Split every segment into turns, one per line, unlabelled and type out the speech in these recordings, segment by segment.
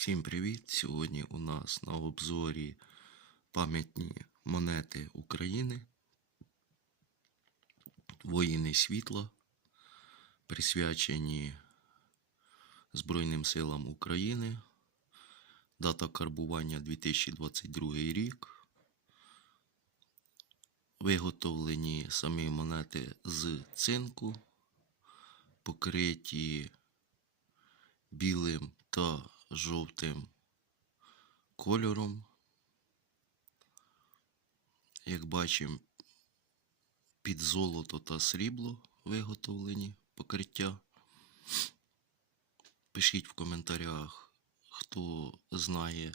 Всім привіт! Сьогодні у нас на обзорі пам'ятні монети України, воїни світла, присвячені Збройним силам України, дата карбування 2022 рік. Виготовлені самі монети з цинку, покриті білим та жовтим кольором. Як бачимо, під золото та срібло виготовлені покриття. Пишіть в коментарях, хто знає,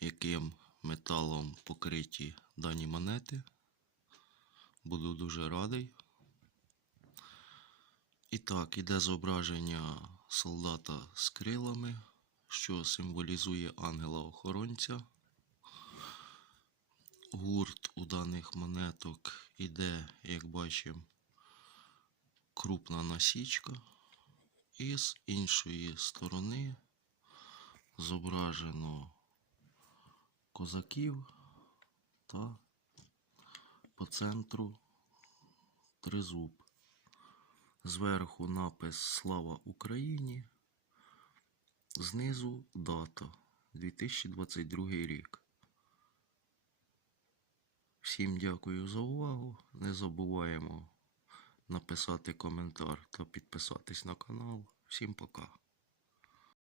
яким металом покриті дані монети. Буду дуже радий. І так, іде зображення солдата з крилами, що символізує ангела-охоронця. Гурт у даних монеток іде, як бачимо, крупна насічка. І з іншої сторони зображено козаків та по центру тризуб. Зверху напис Слава Україні. Знизу дата 2022 рік. Всім дякую за увагу. Не забуваємо написати коментар та підписатись на канал. Всім пока.